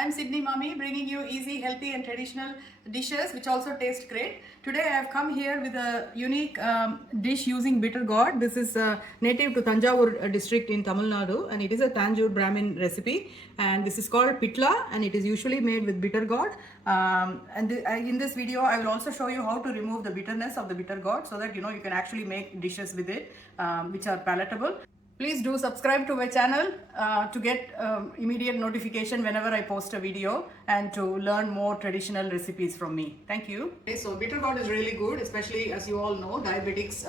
I'm Sydney Mummy, bringing you easy, healthy and traditional dishes which also taste great. Today I have come here with a unique dish using bitter gourd. This is native to Thanjavur district in Tamil Nadu, and it is a Tamil Brahmin recipe, and this is called pitla, and it is usually made with bitter gourd. In this video I will also show you how to remove the bitterness of the bitter gourd so that you can actually make dishes with it which are palatable. Please do subscribe to my channel to get immediate notification whenever I post a video and to learn more traditional recipes from me. Thank you. Okay, so bitter gourd is really good, especially as you all know, diabetics.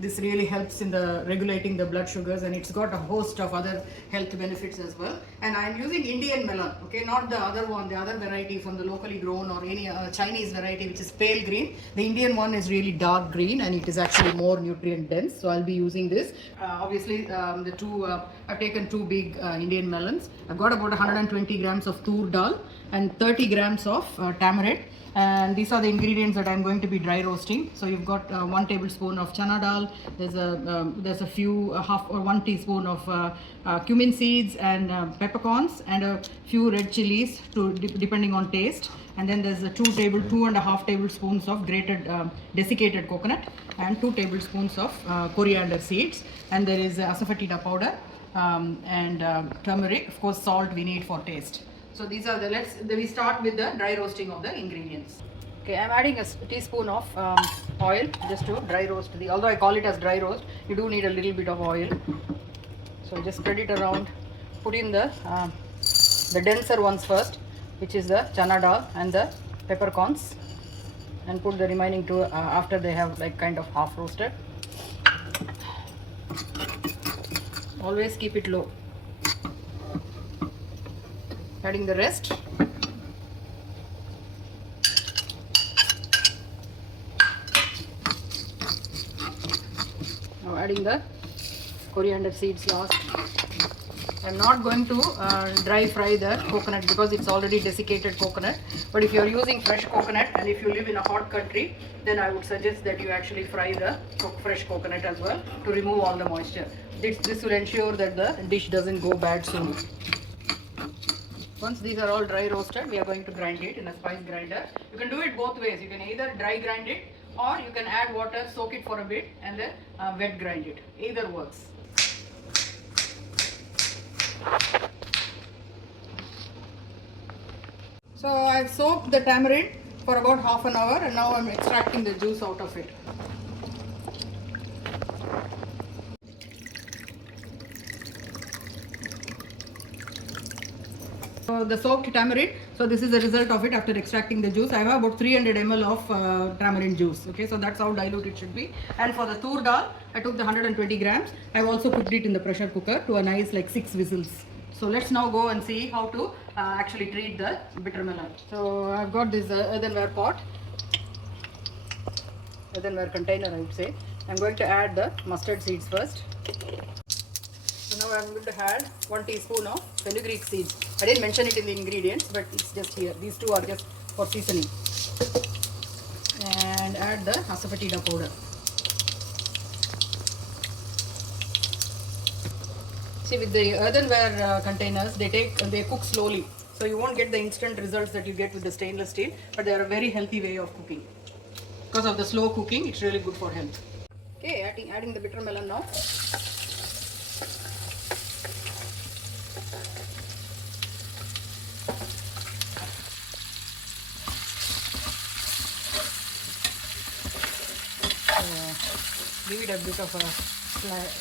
This really helps in the regulating the blood sugars, and it's got a host of other health benefits as well. And I'm using Indian melon, okay, not the other one, the other variety from the locally grown or any Chinese variety which is pale green. The Indian one is really dark green and it is actually more nutrient dense. So I'll be using this. Obviously, I've taken two big Indian melons. I've got about 120 grams of tur dal and 30 grams of tamarind, and these are the ingredients that I'm going to be dry roasting. So you've got 1 tablespoon of chana dal, there's a few half or 1 teaspoon of cumin seeds and peppercorns, and a few red chilies depending on taste, and then there's 2.5 tablespoons of grated desiccated coconut and 2 tablespoons of coriander seeds, and there is asafoetida powder and turmeric, of course salt we need for taste. So these are we start with the dry roasting of the ingredients. Okay, I'm adding a teaspoon of oil just to dry roast although I call it as dry roast, you do need a little bit of oil. So just spread it around, put in the denser ones first, which is the chana dal and the peppercorns, and put the remaining two after they have like kind of half roasted. Always keep it low. Adding the rest. Now adding the coriander seeds last. I'm not going to dry fry the coconut because it's already desiccated coconut, but if you're using fresh coconut and if you live in a hot country, then I would suggest that you actually fry the fresh coconut as well to remove all the moisture. This will ensure that the dish doesn't go bad soon. Once these are all dry roasted, we are going to grind it in a spice grinder. You can do it both ways. You can either dry grind it or you can add water, soak it for a bit and then wet grind it. Either works. So I've soaked the tamarind for about half an hour and now I'm extracting the juice out of it. So the soaked tamarind, so this is the result of it after extracting the juice. I have about 300 ml of tamarind juice. Okay, so that's how dilute it should be. And for the tur dal, I took the 120 grams. I've also cooked it in the pressure cooker to a nice like 6 whistles. So let's now go and see how to actually treat the bitter melon. So I've got this earthenware pot, earthenware container I would say. I'm going to add the mustard seeds first. So now I'm going to add 1 teaspoon of fenugreek seeds. I didn't mention it in the ingredients, but it's just here. These two are just for seasoning. And add the asafoetida powder. See, with the earthenware containers, they cook slowly. So you won't get the instant results that you get with the stainless steel, but they are a very healthy way of cooking. Because of the slow cooking, it's really good for health. Okay, adding the bitter melon now. Give it a bit of a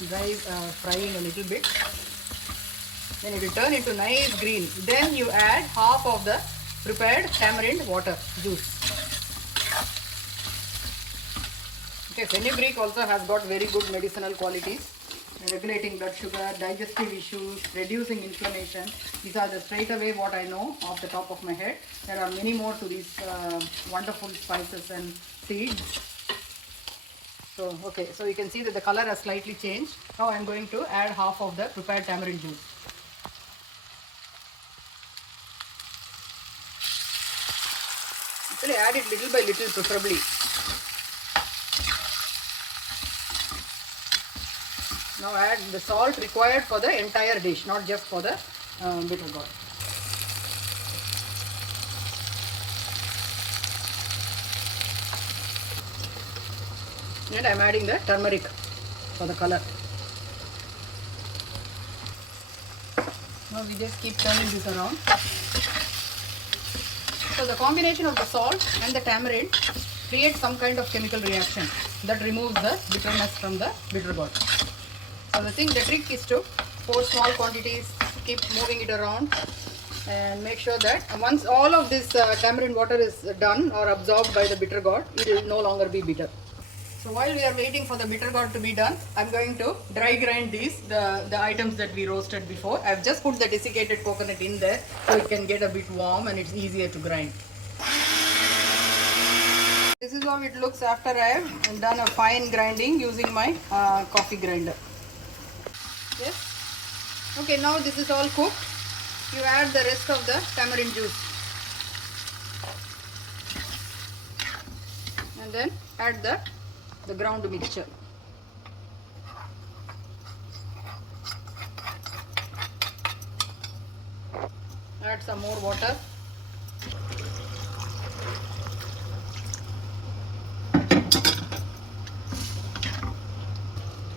dry frying a little bit. Then it will turn into nice green. Then you add half of the prepared tamarind water juice. Okay, fenugreek also has got very good medicinal qualities, regulating blood sugar, digestive issues, reducing inflammation. These are the straight away what I know off the top of my head. There are many more to these wonderful spices and seeds. So, okay, so you can see that the color has slightly changed. Now I am going to add half of the prepared tamarind juice. Actually add it little by little preferably. Now add the salt required for the entire dish, not just for the bitter gourd. And I'm adding the turmeric for the color. Now we just keep turning this around. So the combination of the salt and the tamarind creates some kind of chemical reaction that removes the bitterness from the bitter gourd. So the trick is to pour small quantities, keep moving it around, and make sure that once all of this tamarind water is done or absorbed by the bitter gourd, it will no longer be bitter. So while we are waiting for the bitter gourd to be done, I'm going to dry grind the items that we roasted before. I've just put the desiccated coconut in there so it can get a bit warm and it's easier to grind. This is how it looks after I have done a fine grinding using my coffee grinder. Yes. Okay, now this is all cooked. You add the rest of the tamarind juice. And then add the ground mixture. Add some more water.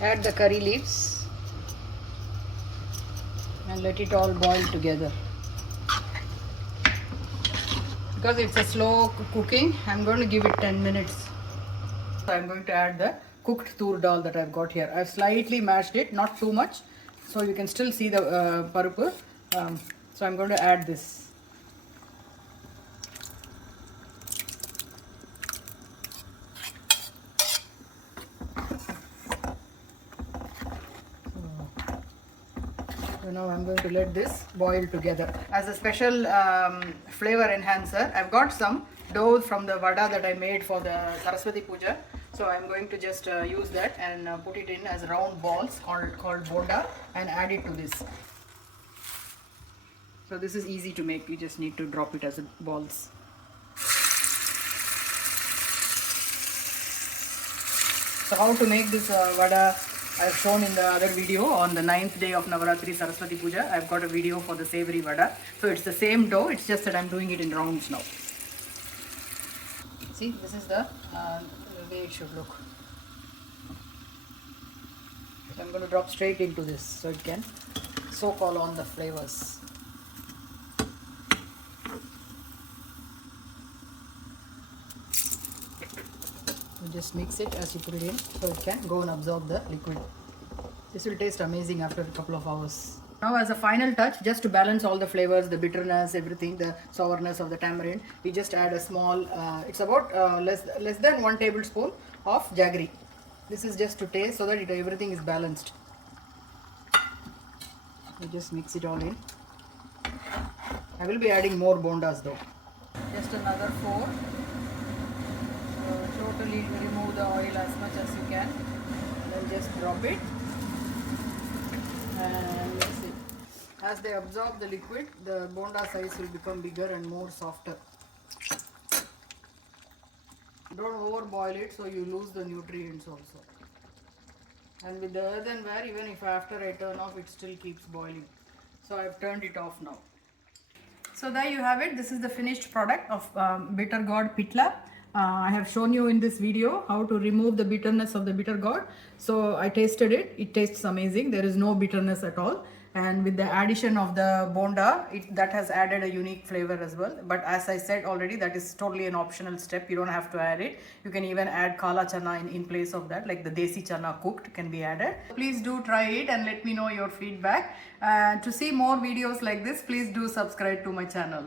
Add the curry leaves and let it all boil together. Because it's a slow cooking, I'm going to give it 10 minutes. So I'm going to add the cooked tur dal that I've got here. I've slightly mashed it, not too much, so you can still see the parupu. So I'm going to add this. So now I'm going to let this boil together. As a special flavor enhancer, I've got some dough from the vada that I made for the Saraswati Puja. So I'm going to just use that and put it in as round balls called Bonda and add it to this. So this is easy to make, you just need to drop it as balls. So how to make this vada I've shown in the other video on the 9th day of Navaratri Saraswati Puja. I've got a video for the savory vada. So it's the same dough, it's just that I'm doing it in rounds now. See, this is the way it should look. So I'm going to drop straight into this so it can soak all on the flavors. You just mix it as you put it in so it can go and absorb the liquid. This will taste amazing after a couple of hours. Now as a final touch, just to balance all the flavors, the bitterness, everything, the sourness of the tamarind, we just add a small, it's about less than 1 tablespoon of jaggery. This is just to taste so that everything is balanced. We just mix it all in. I will be adding more bondas though. Just another 4. So totally remove the oil as much as you can. And then just drop it. And let's see. As they absorb the liquid, the bonda size will become bigger and more softer. Don't overboil it so you lose the nutrients also. And with the earthenware, even if after I turn off, it still keeps boiling. So I've turned it off now. So there you have it. This is the finished product of Bitter Gourd Pitlaai. I have shown you in this video how to remove the bitterness of the bitter gourd. So I tasted it. It tastes amazing. There is no bitterness at all. And with the addition of the bonda, that has added a unique flavor as well. But as I said already, that is totally an optional step. You don't have to add it. You can even add kala chana in place of that, like the desi chana cooked can be added. Please do try it and let me know your feedback. To see more videos like this, please do subscribe to my channel.